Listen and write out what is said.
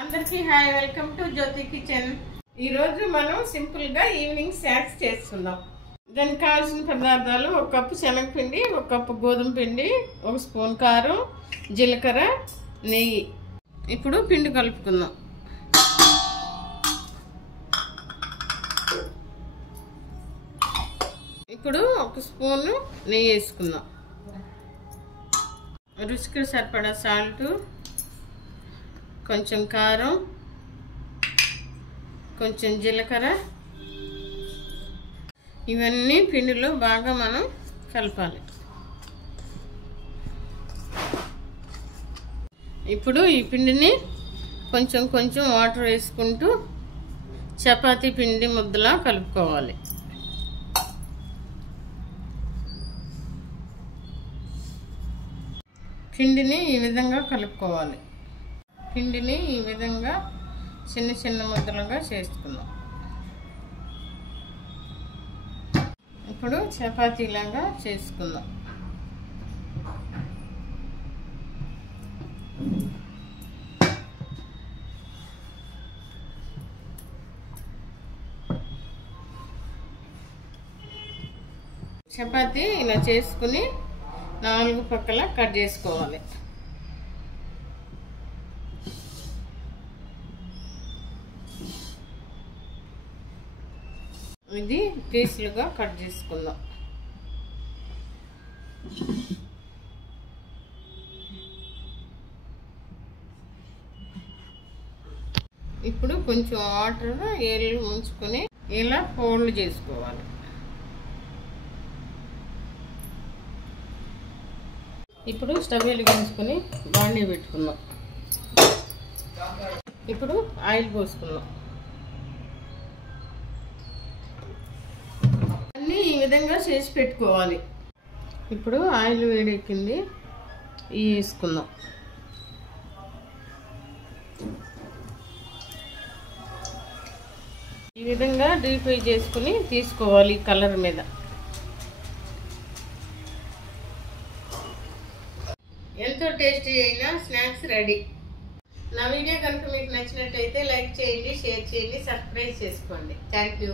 అందరికీ hi, welcome to Jyoti kitchen. ఈరోజు మనం సింపుల్గా ఈవినింగ్ స్నాక్స్ చేస్తున్నాం. దానికి కావాల్సిన పదార్థాలు: 1 కప్పు శనగపిండి, 1 కప్పు గోధుమ పిండి, 1 స్పూన్ కారం, జీలకర్ర, నెయ్యి. ఇప్పుడు పిండి కలుపుకుందాం. ఇప్పుడు 1 స్పూను నెయ్యి వేసుకుందాం. రుచికి సరిపడా సాల్ట్, కొంచెం కారం, కొంచెం జీలకర్ర, ఇవన్నీ పిండిలో బాగా మనం కలపాలి. ఇప్పుడు ఈ పిండిని కొంచెం కొంచెం వాటర్ వేసుకుంటూ చపాతీ పిండి ముద్దలా కలుపుకోవాలి. పిండిని ఈ విధంగా కలుపుకోవాలి. పిండిని ఈ విధంగా చిన్న చిన్న ముద్దలుగా చేసుకుందాం. ఇప్పుడు చపాతీలాగా చేసుకుందాం. చపాతీ ఇలా చేసుకుని 4 పక్కల కట్ చేసుకోవాలి. ఇది పీసులుగా కట్ చేసుకుందాం. ఇప్పుడు కొంచెం వాటర్ ఏళ్ళు ఉంచుకొని ఇలా ఫోల్డ్ చేసుకోవాలి. ఇప్పుడు స్టవ్ వెలిగించుకొని బాండీ పెట్టుకుందాం. ఇప్పుడు ఆయిల్ పోసుకుందాం. అన్నీ ఈ విధంగా చేసి పెట్టుకోవాలి. ఇప్పుడు ఆయిల్ వేడెక్కింది, ఇవి వేసుకుందాం. ఈ విధంగా డీప్ ఫ్రై చేసుకుని తీసుకోవాలి. కలర్ మీద ఎంతో టేస్టీ అయిన స్నాక్స్ రెడీ. నా వీడియో కనుక మీకు నచ్చినట్టయితే లైక్ చేయండి, షేర్ చేయండి, సబ్స్క్రైబ్ చేసుకోండి. Thank you.